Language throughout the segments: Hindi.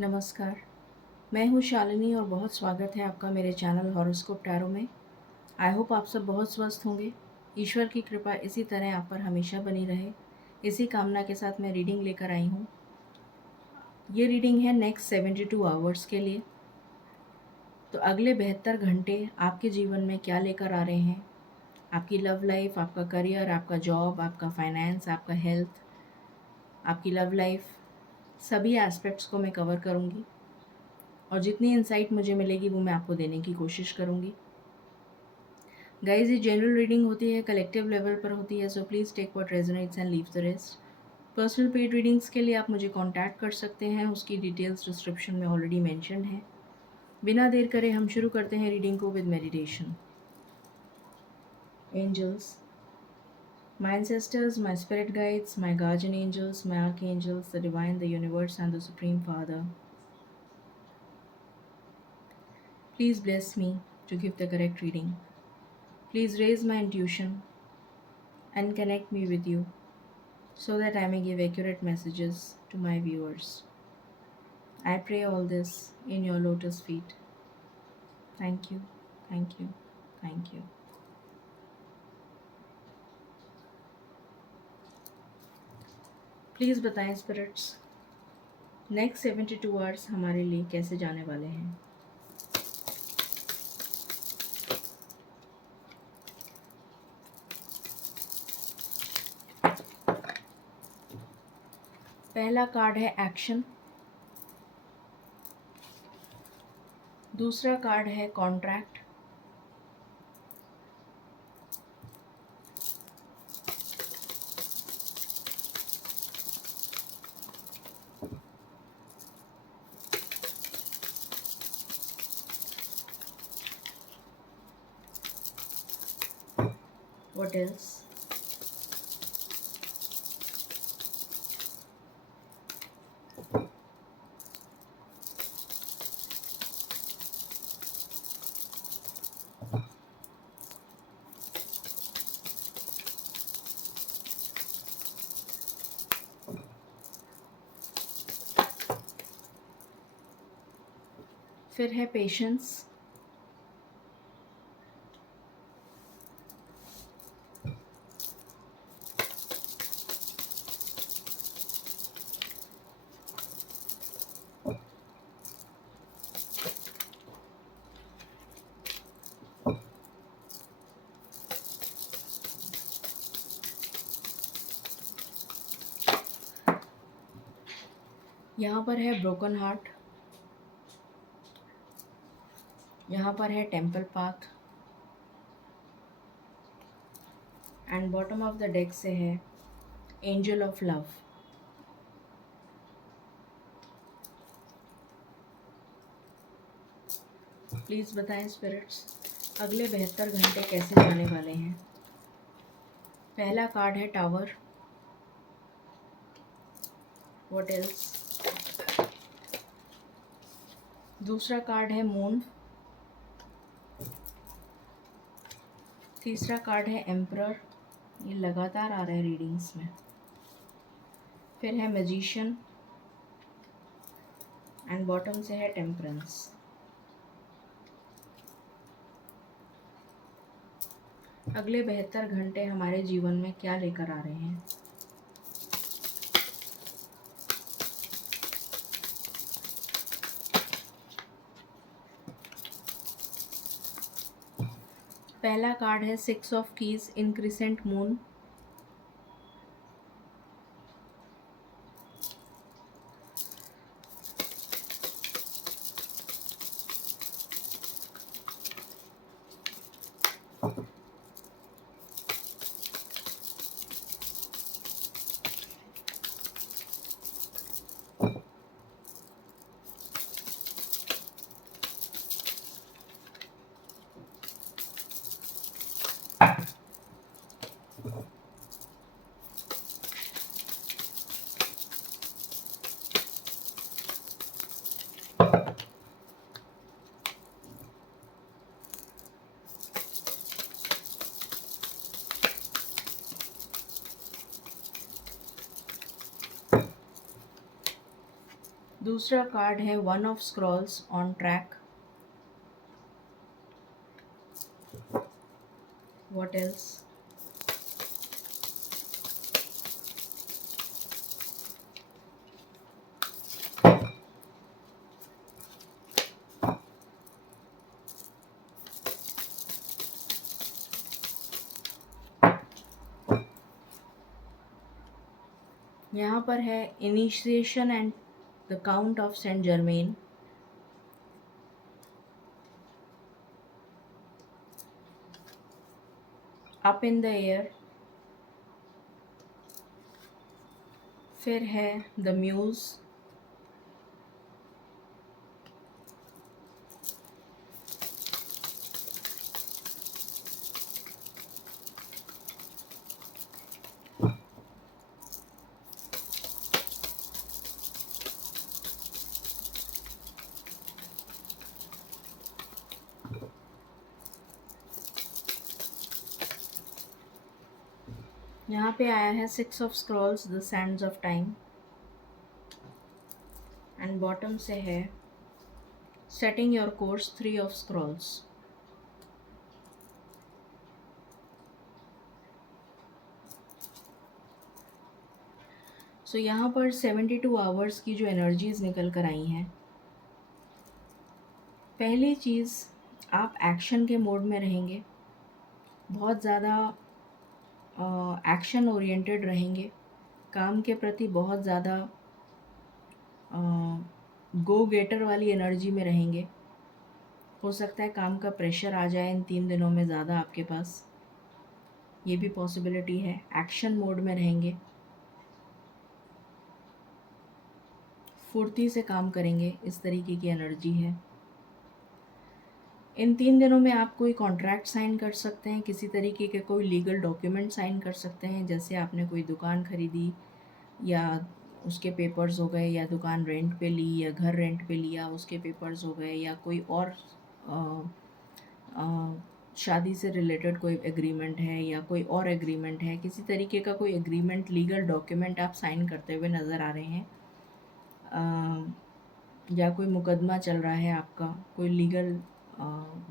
नमस्कार, मैं हूँ शालिनी और बहुत स्वागत है आपका मेरे चैनल हॉरोस्कोप टैरो में। आई होप आप सब बहुत स्वस्थ होंगे। ईश्वर की कृपा इसी तरह आप पर हमेशा बनी रहे, इसी कामना के साथ मैं रीडिंग लेकर आई हूँ। ये रीडिंग है नेक्स्ट 72 आवर्स के लिए। तो अगले 72 घंटे आपके जीवन में क्या लेकर आ रहे हैं, आपकी लव लाइफ, आपका करियर, आपका जॉब, आपका फाइनेंस, आपका हेल्थ, आपकी लव लाइफ, सभी एस्पेक्ट्स को मैं कवर करूँगी और जितनी इंसाइट मुझे मिलेगी वो मैं आपको देने की कोशिश करूँगी। गाइज, ये जनरल रीडिंग होती है, कलेक्टिव लेवल पर होती है, so please take what resonates and leave the rest. Personal paid readings के लिए आप मुझे कांटेक्ट कर सकते हैं, उसकी डिटेल्स डिस्क्रिप्शन में ऑलरेडी मेंशन है। बिना देर करे हम शुरू करते हैं रीडिंग को with meditation. Angels, my ancestors, my spirit guides, my guardian angels, my archangels, the divine, the universe, and the Supreme Father, please bless me to give the correct reading. Please raise my intuition and connect me with you so that I may give accurate messages to my viewers. I pray all this in your lotus feet. Thank you, thank you, thank you. Please बताएं स्पिरिट्स, नेक्स्ट 72 आवर्स हमारे लिए कैसे जाने वाले हैं। पहला कार्ड है एक्शन, दूसरा कार्ड है कॉन्ट्रैक्ट, व्हाट एल्स, फिर है पेशेंस, यहाँ पर है ब्रोकन हार्ट, यहाँ पर है temple path and bottom of the deck से है एंजल ऑफ लव। प्लीज़ बताएं स्पिरिट्स अगले 72 घंटे कैसे जाने वाले हैं। पहला कार्ड है टावर, व्हाट एल्स, दूसरा कार्ड है मून, तीसरा कार्ड है एम्परर, ये लगातार आ रहा है रीडिंग्स में, फिर है मैजिशियन एंड बॉटम से है टेम्परेंस। अगले 72 घंटे हमारे जीवन में क्या लेकर आ रहे हैं। पहला कार्ड है 6 of keys in crescent moon, दूसरा कार्ड है one of scrolls on track. What else? यहाँ पर है initiation and the count of Saint Germain. Up in the air. फिर है द म्यूज। यहाँ पे आया है six of scrolls the sands of time. And bottom से है setting your course three of scrolls. So यहाँ पर 72 आवर्स की जो एनर्जीज निकल कर आई हैं। पहली चीज़, आप एक्शन के मोड में रहेंगे, बहुत ज़्यादा एक्शन ओरिएंटेड रहेंगे, काम के प्रति बहुत ज़्यादा गो गेटर वाली एनर्जी में रहेंगे। हो सकता है काम का प्रेशर आ जाए इन 3 दिनों में ज़्यादा आपके पास, ये भी पॉसिबिलिटी है। एक्शन मोड में रहेंगे, फुर्ती से काम करेंगे, इस तरीके की एनर्जी है। इन 3 दिनों में आप कोई कॉन्ट्रैक्ट साइन कर सकते हैं, किसी तरीके के कोई लीगल डॉक्यूमेंट साइन कर सकते हैं। जैसे आपने कोई दुकान खरीदी या उसके पेपर्स हो गए, या दुकान रेंट पे ली या घर रेंट पे लिया उसके पेपर्स हो गए, या कोई और शादी से रिलेटेड कोई एग्रीमेंट है या कोई और एग्रीमेंट है, किसी तरीके का कोई एग्रीमेंट लीगल डॉक्यूमेंट आप साइन करते हुए नज़र आ रहे हैं। या कोई मुकदमा चल रहा है आपका, कोई लीगल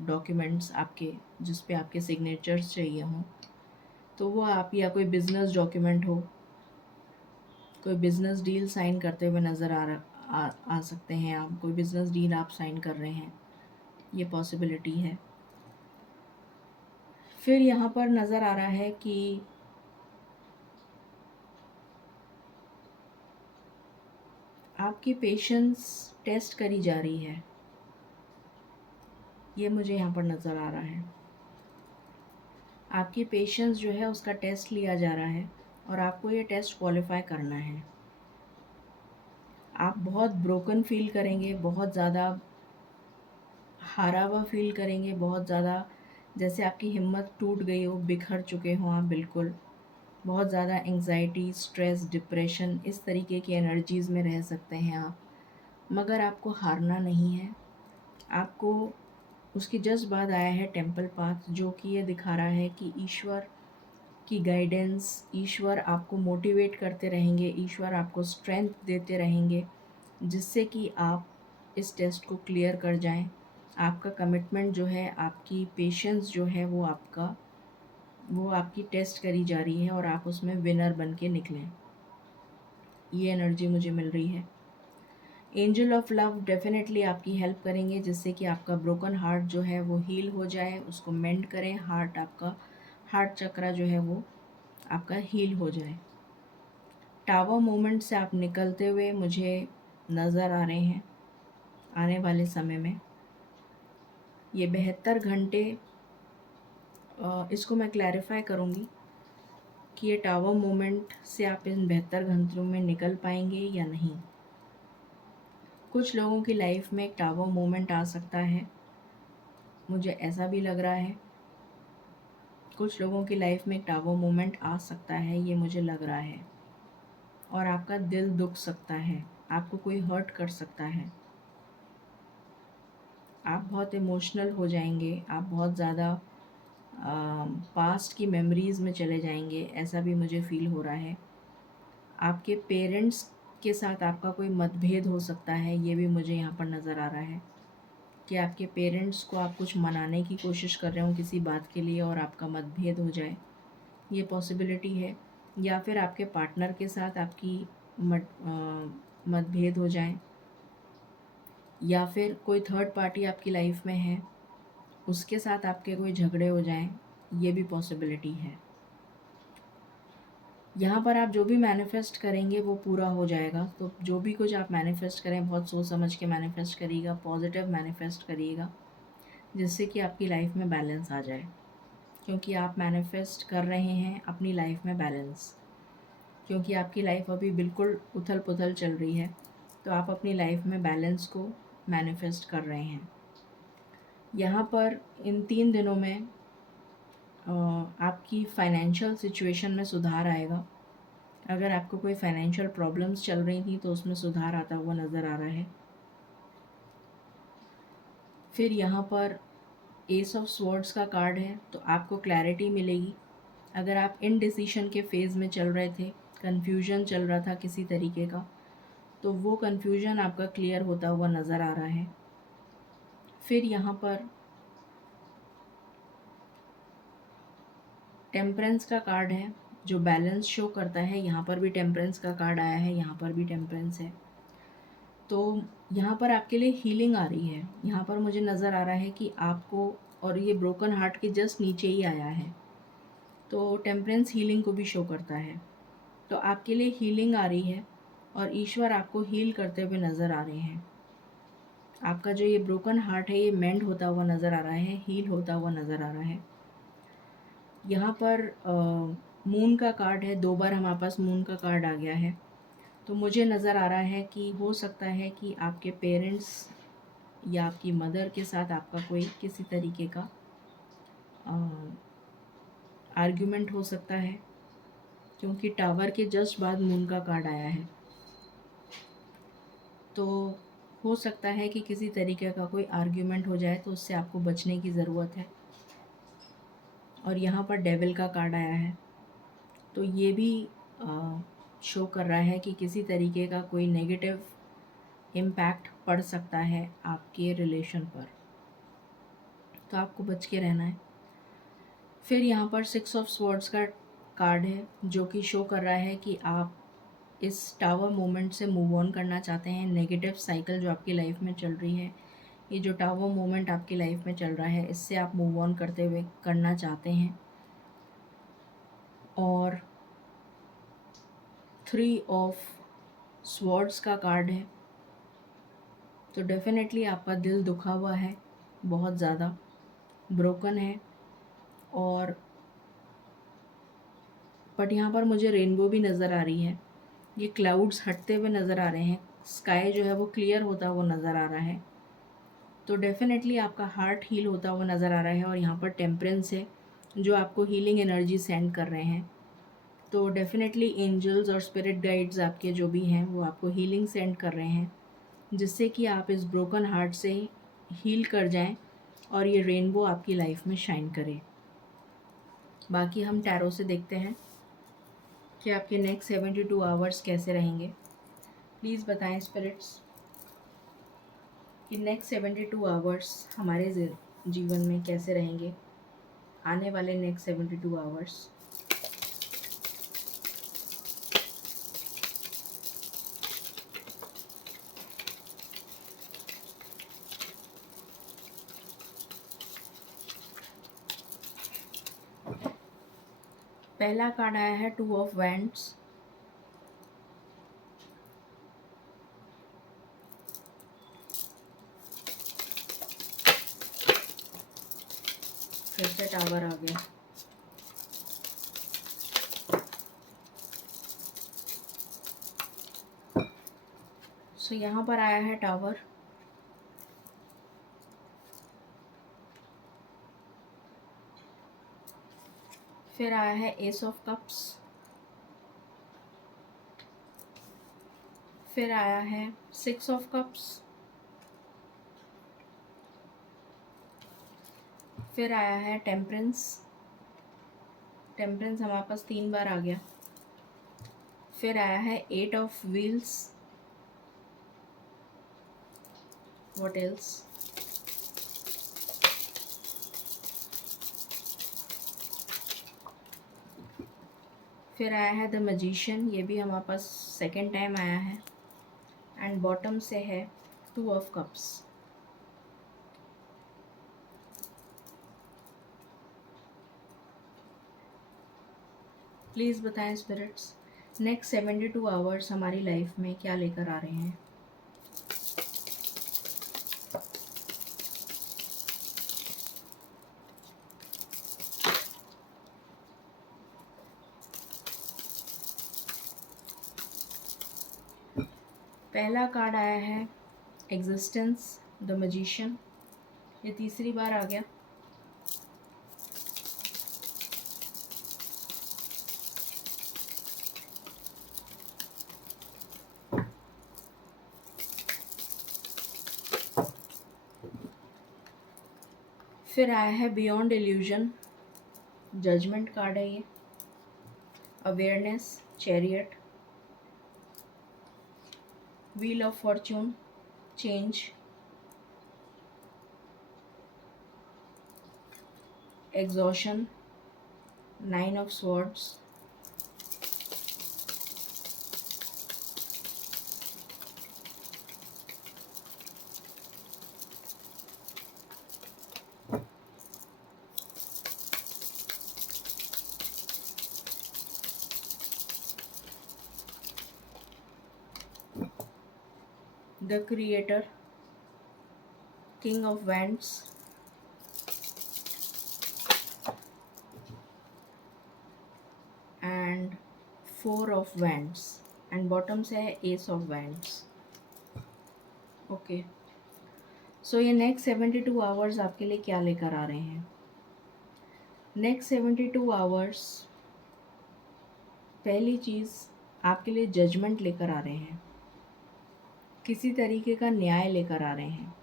डॉक्यूमेंट्स आपके जिस पे आपके सिग्नेचर्स चाहिए हों, तो वो आप, या कोई बिज़नेस डॉक्यूमेंट हो, कोई बिज़नेस डील साइन करते हुए नज़र आ सकते हैं आप। कोई बिज़नेस डील आप साइन कर रहे हैं, ये पॉसिबिलिटी है। फिर यहाँ पर नज़र आ रहा है कि आपकी पेशेंस टेस्ट करी जा रही है, ये मुझे यहाँ पर नज़र आ रहा है। आपकी पेशेंस जो है उसका टेस्ट लिया जा रहा है और आपको ये टेस्ट क्वालिफाई करना है। आप बहुत ब्रोकन फील करेंगे, बहुत ज़्यादा हारा हुआ फील करेंगे, बहुत ज़्यादा जैसे आपकी हिम्मत टूट गई हो, बिखर चुके हों आप बिल्कुल। बहुत ज़्यादा एंग्जाइटी, स्ट्रेस, डिप्रेशन, इस तरीके की एनर्जीज़ में रह सकते हैं आप। मगर आपको हारना नहीं है। आपको उसकी जस्ट बाद आया है टेम्पल पाथ, जो कि ये दिखा रहा है कि ईश्वर की गाइडेंस, ईश्वर आपको मोटिवेट करते रहेंगे, ईश्वर आपको स्ट्रेंथ देते रहेंगे, जिससे कि आप इस टेस्ट को क्लियर कर जाएं। आपका कमिटमेंट जो है, आपकी पेशेंस जो है, वो आपकी टेस्ट करी जा रही है और आप उसमें विनर बन के निकलें, ये एनर्जी मुझे मिल रही है। एंजल ऑफ लव डेफिनेटली आपकी हेल्प करेंगे, जिससे कि आपका ब्रोकन हार्ट जो है वो हील हो जाए, उसको मेंड करें। हार्ट चक्रा जो है वो आपका हील हो जाए। टावर मोमेंट से आप निकलते हुए मुझे नज़र आ रहे हैं आने वाले समय में। ये 72 घंटे, इसको मैं क्लैरिफाई करूँगी कि ये टावर मोमेंट से आप इन 72 घंटों में निकल पाएंगे या नहीं। कुछ लोगों की लाइफ में एक टावर मोमेंट आ सकता है, मुझे ऐसा भी लग रहा है। कुछ लोगों की लाइफ में एक टावर मोमेंट आ सकता है, ये मुझे लग रहा है। और आपका दिल दुख सकता है, आपको कोई हर्ट कर सकता है, आप बहुत इमोशनल हो जाएंगे, आप बहुत ज़्यादा पास्ट की मेमोरीज़ में चले जाएंगे, ऐसा भी मुझे फ़ील हो रहा है। आपके पेरेंट्स के साथ आपका कोई मतभेद हो सकता है, ये भी मुझे यहाँ पर नज़र आ रहा है कि आपके पेरेंट्स को आप कुछ मनाने की कोशिश कर रहे हो किसी बात के लिए और आपका मतभेद हो जाए, ये पॉसिबिलिटी है। या फिर आपके पार्टनर के साथ आपकी मतभेद हो जाए, या फिर कोई थर्ड पार्टी आपकी लाइफ में है उसके साथ आपके कोई झगड़े हो जाएं, ये भी पॉसिबिलिटी है। यहाँ पर आप जो भी मैनिफेस्ट करेंगे वो पूरा हो जाएगा। तो जो भी कुछ आप मैनिफेस्ट करें बहुत सोच समझ के मैनिफेस्ट करिएगा, पॉजिटिव मैनिफेस्ट करिएगा, जिससे कि आपकी लाइफ में बैलेंस आ जाए। क्योंकि आप मैनिफेस्ट कर रहे हैं अपनी लाइफ में बैलेंस, क्योंकि आपकी लाइफ अभी बिल्कुल उथल पुथल चल रही है, तो आप अपनी लाइफ में बैलेंस को मैनिफेस्ट कर रहे हैं। यहाँ पर इन 3 दिनों में आपकी फाइनेंशियल सिचुएशन में सुधार आएगा। अगर आपको कोई फाइनेंशियल प्रॉब्लम्स चल रही थी तो उसमें सुधार आता हुआ नज़र आ रहा है। फिर यहाँ पर एस ऑफ स्वॉर्ड्स का कार्ड है, तो आपको क्लैरिटी मिलेगी। अगर आप इनडिसीशन के फेज़ में चल रहे थे, कन्फ्यूजन चल रहा था किसी तरीके का, तो वो कन्फ्यूजन आपका क्लियर होता हुआ नज़र आ रहा है। फिर यहाँ पर टेम्परेंस का कार्ड है जो बैलेंस शो करता है। यहाँ पर भी टेम्परेंस का कार्ड आया है, यहाँ पर भी टेम्परेंस है। तो यहाँ पर आपके लिए हीलिंग आ रही है। यहाँ पर मुझे नज़र आ रहा है कि आपको, और ये ब्रोकन हार्ट के जस्ट नीचे ही आया है, तो टेम्परेंस हीलिंग को भी शो करता है। तो आपके लिए हीलिंग आ रही है और ईश्वर आपको हील करते हुए नज़र आ रहे हैं। आपका जो ये ब्रोकन हार्ट है ये मेंड होता हुआ नज़र आ रहा है, हील होता हुआ नज़र आ रहा है। यहाँ पर मून का कार्ड है, 2 बार हमारे पास मून का कार्ड आ गया है। तो मुझे नज़र आ रहा है कि हो सकता है कि आपके पेरेंट्स या आपकी मदर के साथ आपका कोई किसी तरीके का आर्ग्यूमेंट हो सकता है, क्योंकि टावर के जस्ट बाद मून का कार्ड आया है। तो हो सकता है कि किसी तरीके का कोई आर्ग्यूमेंट हो जाए, तो उससे आपको बचने की ज़रूरत है। और यहाँ पर डेविल का कार्ड आया है, तो ये भी शो कर रहा है कि किसी तरीके का कोई नेगेटिव इम्पैक्ट पड़ सकता है आपके रिलेशन पर, तो आपको बच के रहना है। फिर यहाँ पर 6 ऑफ स्वॉर्ड्स का कार्ड है जो कि शो कर रहा है कि आप इस टावर मोमेंट से मूव ऑन करना चाहते हैं। नेगेटिव साइकिल जो आपकी लाइफ में चल रही है, ये जो टावर मोमेंट आपकी लाइफ में चल रहा है, इससे आप मूव ऑन करते हुए करना चाहते हैं। और 3 ऑफ स्वॉर्ड्स का कार्ड है, तो डेफिनेटली आपका दिल दुखा हुआ है, बहुत ज़्यादा ब्रोकन है। और बट यहाँ पर मुझे रेनबो भी नज़र आ रही है, ये क्लाउड्स हटते हुए नज़र आ रहे हैं, स्काई जो है वो क्लियर होता हुआ नज़र आ रहा है। तो डेफिनेटली आपका हार्ट हील होता हुआ नज़र आ रहा है। और यहाँ पर टेम्परेंस है जो आपको हीलिंग एनर्जी सेंड कर रहे हैं। तो डेफिनेटली एंजल्स और स्पिरिट गाइड्स आपके जो भी हैं वो आपको हीलिंग सेंड कर रहे हैं, जिससे कि आप इस ब्रोकन हार्ट से हील कर जाएं और ये रेनबो आपकी लाइफ में शाइन करे। बाकी हम टैरो से देखते हैं कि आपके नेक्स्ट 72 आवर्स कैसे रहेंगे। प्लीज़ बताएं स्पिरिट्स कि नेक्स्ट 72 आवर्स हमारे जीवन में कैसे रहेंगे, आने वाले नेक्स्ट 72 आवर्स। पहला कार्ड आया है 2 ऑफ वैंड्स, फिर से टावर आ गया। सो यहाँ पर आया है टावर। फिर आया है एस ऑफ कप्स, फिर आया है 6 ऑफ कप्स, फिर आया है टेम्परेंस। टेम्परेंस हमारे पास 3 बार आ गया। फिर आया है 8 ऑफ व्हील्स। What else? फिर आया है द मैजिशियन, ये भी हमारे पास सेकेंड टाइम आया है। एंड बॉटम से है 2 ऑफ कप्स। प्लीज़ बताएं स्पिरिट्स, नेक्स्ट 72 आवर्स हमारी लाइफ में क्या लेकर आ रहे हैं। पहला कार्ड आया है एग्जिस्टेंस, द मैजिशियन, ये तीसरी बार आ गया। फिर आया है बियॉन्ड इल्यूजन, जजमेंट कार्ड है ये। Awareness, chariot, wheel of Fortune, change, exhaustion, 9 of swords, the creator, king of wands, and 4 of wands, and bottom से है एस ऑफ वैंड्स। ओके, सो ये नेक्स्ट 72 आवर्स आपके लिए क्या लेकर आ रहे हैं। नेक्स्ट 72 आवर्स, पहली चीज़ आपके लिए जजमेंट लेकर आ रहे हैं, किसी तरीके का न्याय लेकर आ रहे हैं।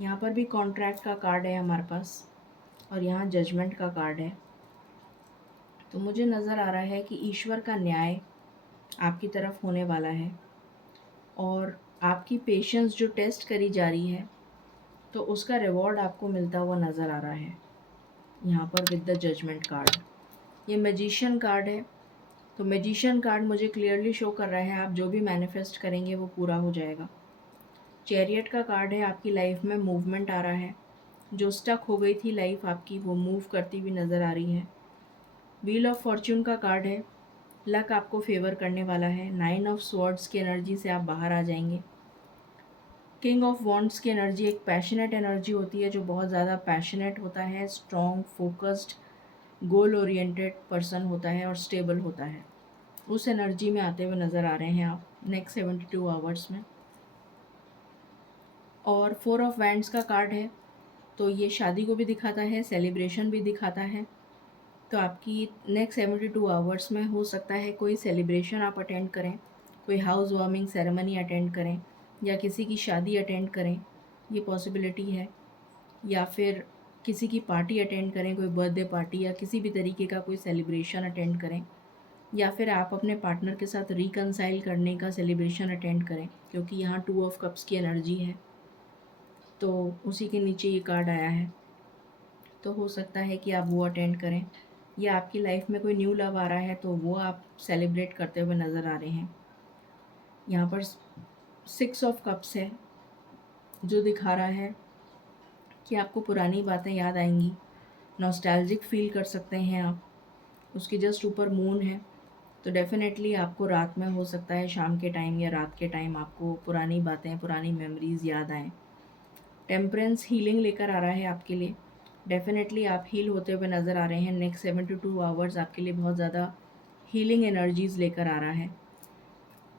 यहाँ पर भी कॉन्ट्रैक्ट का कार्ड है हमारे पास, और यहाँ जजमेंट का कार्ड है। तो मुझे नज़र आ रहा है कि ईश्वर का न्याय आपकी तरफ होने वाला है, और आपकी पेशेंस जो टेस्ट करी जा रही है, तो उसका रिवॉर्ड आपको मिलता हुआ नज़र आ रहा है यहाँ पर विद द जजमेंट कार्ड। ये मैजिशियन कार्ड है, तो मैजिशियन कार्ड मुझे क्लियरली शो कर रहा है आप जो भी मैनिफेस्ट करेंगे वो पूरा हो जाएगा। चैरियट का कार्ड है, आपकी लाइफ में मूवमेंट आ रहा है, जो स्टक हो गई थी लाइफ आपकी वो मूव करती हुई नज़र आ रही है। व्हील ऑफ फॉर्च्यून का कार्ड है, लक आपको फेवर करने वाला है। 9 ऑफ स्वॉर्ड्स की एनर्जी से आप बाहर आ जाएंगे। किंग ऑफ वॉन्ड्स की एनर्जी एक पैशनेट एनर्जी होती है, जो बहुत ज़्यादा पैशनेट होता है, strong, focused, goal oriented person होता है और स्टेबल होता है। उस एनर्जी में आते हुए नज़र आ रहे हैं आप नेक्स्ट 72 आवर्स में। और 4 ऑफ वैंड्स का कार्ड है, तो ये शादी को भी दिखाता है, सेलिब्रेशन भी दिखाता है। तो आपकी नेक्स्ट 72 आवर्स में हो सकता है कोई सेलिब्रेशन आप अटेंड करें, कोई हाउस वार्मिंग सेरेमनी अटेंड करें, या किसी की शादी अटेंड करें, ये पॉसिबिलिटी है। या फिर किसी की पार्टी अटेंड करें, कोई बर्थडे पार्टी या किसी भी तरीके का कोई सेलिब्रेशन अटेंड करें। या फिर आप अपने पार्टनर के साथ रिकनसाइल करने का सेलिब्रेशन अटेंड करें, क्योंकि यहाँ 2 ऑफ कप्स की एनर्जी है, तो उसी के नीचे ये कार्ड आया है। तो हो सकता है कि आप वो अटेंड करें, या आपकी लाइफ में कोई न्यू लव आ रहा है तो वो आप सेलिब्रेट करते हुए नज़र आ रहे हैं। यहाँ पर 6 ऑफ कप्स है, जो दिखा रहा है कि आपको पुरानी बातें याद आएंगी, नॉस्टैल्जिक फील कर सकते हैं आप। उसके जस्ट ऊपर मून है, तो डेफ़िनेटली आपको रात में हो सकता है शाम के टाइम या रात के टाइम आपको पुरानी बातें, पुरानी मेमोरीज़ याद आएँ। टेम्परेंस हीलिंग लेकर आ रहा है आपके लिए, डेफ़िनेटली आप हील होते हुए नज़र आ रहे हैं। नेक्स्ट 72 आवर्स आपके लिए बहुत ज़्यादा हीलिंग एनर्जीज़ लेकर आ रहा है।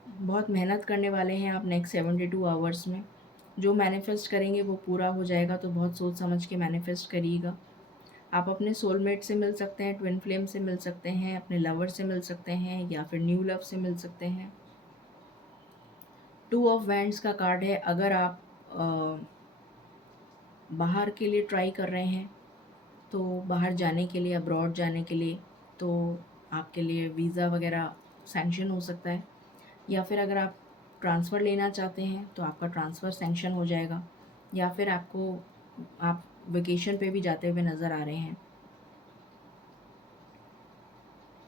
बहुत मेहनत करने वाले हैं आप नेक्स्ट 72 आवर्स में, जो मैनिफेस्ट करेंगे वो पूरा हो जाएगा, तो बहुत सोच समझ के मैनिफेस्ट करिएगा। आप अपने सोलमेट से मिल सकते हैं, ट्विन फ्लेम से मिल सकते हैं, अपने लवर से मिल सकते हैं, या फिर न्यू लव से मिल सकते हैं। 2 ऑफ वैंड्स का कार्ड है, अगर आप बाहर के लिए ट्राई कर रहे हैं, तो बाहर जाने के लिए, अब्रॉड जाने के लिए, तो आपके लिए वीज़ा वगैरह सैंक्शन हो सकता है, या फिर अगर आप ट्रांसफ़र लेना चाहते हैं तो आपका ट्रांसफ़र सैंक्शन हो जाएगा, या फिर आप वेकेशन पे भी जाते हुए नज़र आ रहे हैं।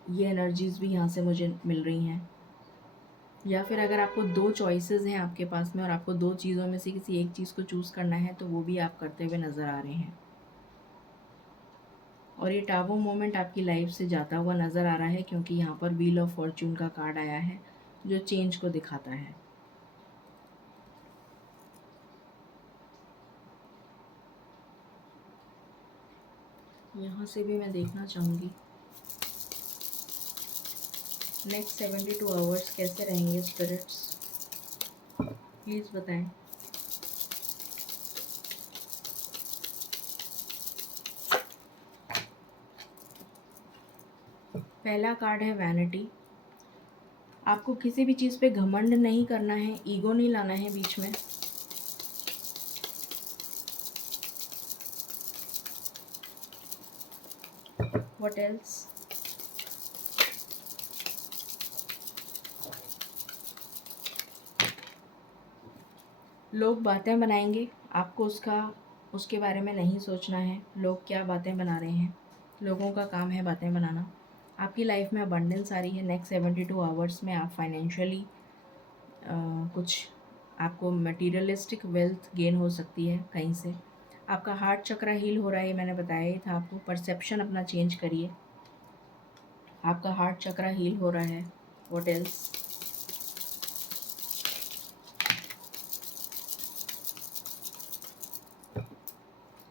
ये एनर्जीज़ भी यहाँ से मुझे मिल रही हैं। या फिर अगर आपको 2 चॉइसेस हैं आपके पास में और आपको 2 चीज़ों में से किसी एक चीज़ को चूज़ करना है, तो वो भी आप करते हुए नज़र आ रहे हैं। और ये टावो मोमेंट आपकी लाइफ से जाता हुआ नज़र आ रहा है, क्योंकि यहाँ पर व्हील ऑफ फॉर्च्यून का कार्ड आया है जो चेंज को दिखाता है। यहाँ से भी मैं देखना चाहूँगी नेक्स्ट 72 आवर्स कैसे रहेंगे स्पिरिट्स, प्लीज़ बताएं। पहला कार्ड है वैनिटी। आपको किसी भी चीज़ पे घमंड नहीं करना है, ईगो नहीं लाना है बीच में। What else? लोग बातें बनाएंगे, आपको उसके बारे में नहीं सोचना है लोग क्या बातें बना रहे हैं। लोगों का काम है बातें बनाना। आपकी लाइफ में अबंडेंस आ रही है। नेक्स्ट 72 आवर्स में आप फाइनेंशियली कुछ आपको मटीरियलिस्टिक वेल्थ गेन हो सकती है कहीं से। आपका हार्ट चक्र हील हो रहा है, मैंने बताया ही था आपको। परसेप्शन अपना चेंज करिए। आपका हार्ट चक्र हील हो रहा है। What else?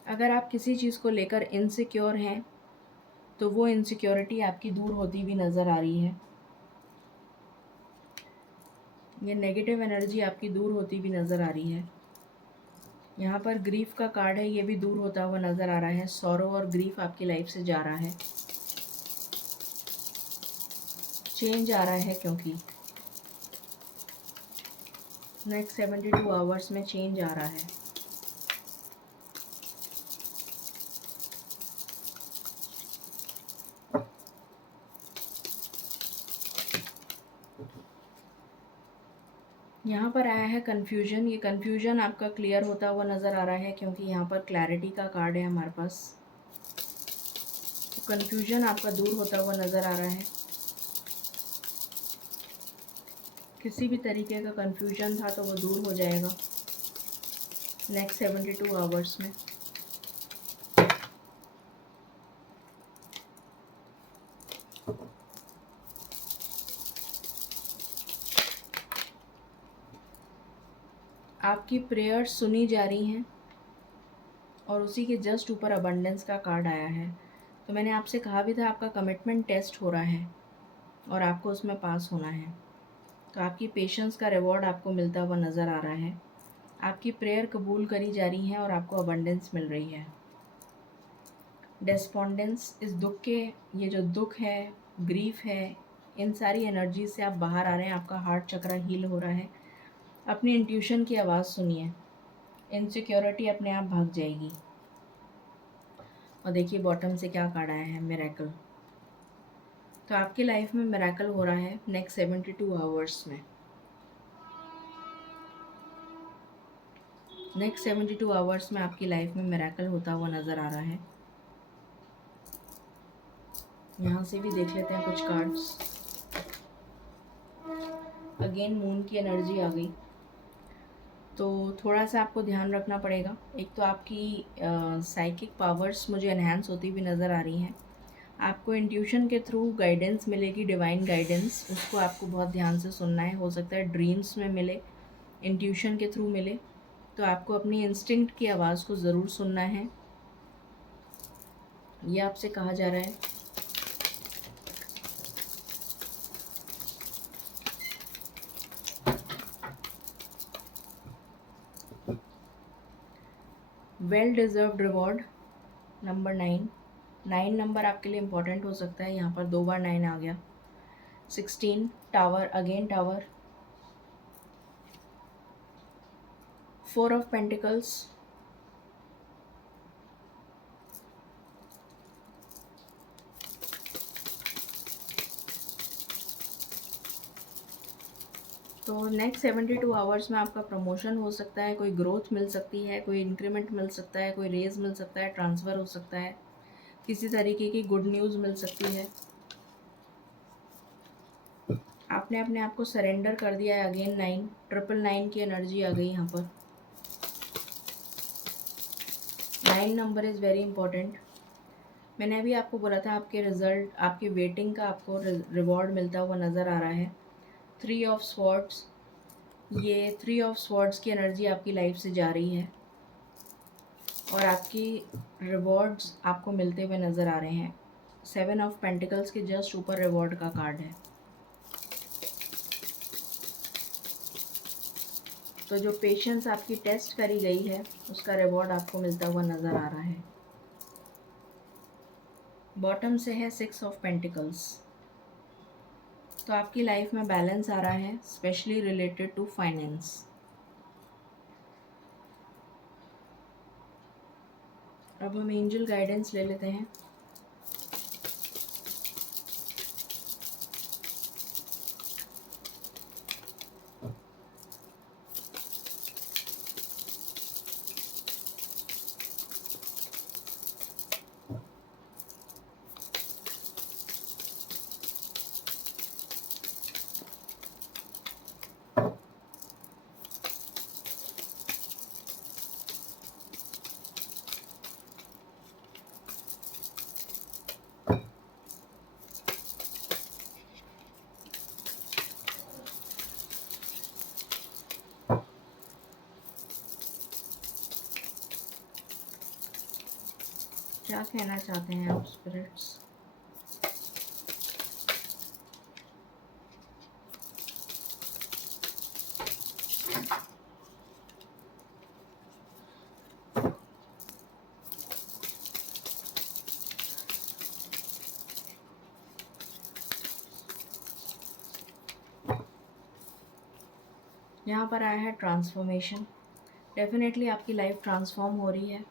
अगर आप किसी चीज़ को लेकर इनसिक्योर हैं तो वो इनसिक्योरिटी आपकी दूर होती भी नज़र आ रही है। ये नेगेटिव एनर्जी आपकी दूर होती भी नज़र आ रही है। यहाँ पर ग्रीफ का कार्ड है, ये भी दूर होता हुआ नज़र आ रहा है। सॉरो और ग्रीफ आपकी लाइफ से जा रहा है। चेंज आ रहा है, क्योंकि नेक्स्ट 72 आवर्स में चेंज आ रहा है। यहाँ पर आया है कन्फ्यूजन। ये कन्फ्यूजन आपका क्लियर होता हुआ नज़र आ रहा है, क्योंकि यहाँ पर क्लैरिटी का कार्ड है हमारे पास। तो कन्फ्यूजन आपका दूर होता हुआ नज़र आ रहा है। किसी भी तरीके का कन्फ्यूजन था तो वो दूर हो जाएगा नेक्स्ट 72 आवर्स में। आपकी प्रेयर्स सुनी जा रही हैं और उसी के जस्ट ऊपर अबंडेंस का कार्ड आया है। तो मैंने आपसे कहा भी था आपका कमिटमेंट टेस्ट हो रहा है और आपको उसमें पास होना है। तो आपकी पेशेंस का रिवॉर्ड आपको मिलता हुआ नज़र आ रहा है। आपकी प्रेयर कबूल करी जा रही है और आपको अबंडेंस मिल रही है। डेस्पॉन्डेंस, इस दुख के, ये जो दुख है, ग्रीफ है, इन सारी एनर्जी से आप बाहर आ रहे हैं। आपका हार्ट चक्र हील हो रहा है। अपनी इंट्यूशन की आवाज़ सुनिए। इनसिक्योरिटी अपने आप भाग जाएगी। और देखिए बॉटम से क्या कार्ड आया है, मिरेकल। तो आपकी लाइफ में मिरेकल हो रहा है नेक्स्ट 72 आवर्स में। नेक्स्ट 72 आवर्स में आपकी लाइफ में मिरेकल होता हुआ नज़र आ रहा है। यहाँ से भी देख लेते हैं कुछ कार्ड्स। अगेन मून की एनर्जी आ गई। तो थोड़ा सा आपको ध्यान रखना पड़ेगा। एक तो आपकी साइकिक पावर्स मुझे एनहांस होती हुई नज़र आ रही हैं। आपको इंट्यूशन के थ्रू गाइडेंस मिलेगी, डिवाइन गाइडेंस। उसको आपको बहुत ध्यान से सुनना है। हो सकता है ड्रीम्स में मिले, इंट्यूशन के थ्रू मिले। तो आपको अपनी इंस्टिंक्ट की आवाज़ को ज़रूर सुनना है, ये आपसे कहा जा रहा है। Well deserved reward number 9। 9 number आपके लिए इम्पॉर्टेंट हो सकता है। यहाँ पर 2 बार 9 आ गया। 16 tower, again tower. 4 of pentacles, और नेक्स्ट 72 आवर्स में आपका प्रमोशन हो सकता है, कोई ग्रोथ मिल सकती है, कोई इंक्रीमेंट मिल सकता है, कोई रेज़ मिल सकता है, ट्रांसफ़र हो सकता है, किसी तरीके की गुड न्यूज़ मिल सकती है। आपने अपने आप को सरेंडर कर दिया है। अगेन 9 999 की एनर्जी आ गई यहाँ पर। 9 नंबर इज़ वेरी इंपॉर्टेंट। मैंने अभी आपको बोला था आपके रिज़ल्ट, आपकी वेटिंग का आपको रिवॉर्ड मिलता हुआ नज़र आ रहा है। 3 ऑफ स्वॉर्ड्स, ये 3 ऑफ स्वॉर्ड्स की एनर्जी आपकी लाइफ से जा रही है और आपकी रिवॉर्ड्स आपको मिलते हुए नज़र आ रहे हैं। 7 ऑफ पेंटिकल्स के जस्ट ऊपर रिवॉर्ड का कार्ड है। तो जो पेशेंस आपकी टेस्ट करी गई है उसका रिवॉर्ड आपको मिलता हुआ नज़र आ रहा है। बॉटम से है 6 ऑफ पेंटिकल्स। तो आपकी लाइफ में बैलेंस आ रहा है, स्पेशली रिलेटेड टू फाइनेंस। अब हम एंजल गाइडेंस ले लेते हैं। क्या कहना चाहते हैं आप स्पिरिट्स? यहाँ पर आया है ट्रांसफॉर्मेशन। डेफिनेटली आपकी लाइफ ट्रांसफॉर्म हो रही है।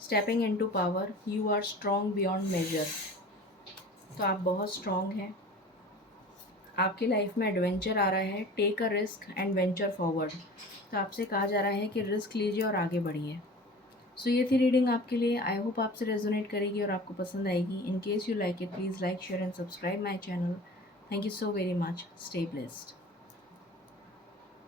Stepping into power, you are strong beyond measure. तो आप बहुत स्ट्रॉन्ग हैं। आपकी लाइफ में एडवेंचर आ रहा है। Take a risk and venture forward. तो आपसे कहा जा रहा है कि रिस्क लीजिए और आगे बढ़िए। सो ये थी रीडिंग आपके लिए। आई होप आपसे रेजोनेट करेगी और आपको पसंद आएगी। In case you like it, please like, share and subscribe my channel. Thank you so very much. Stay blessed.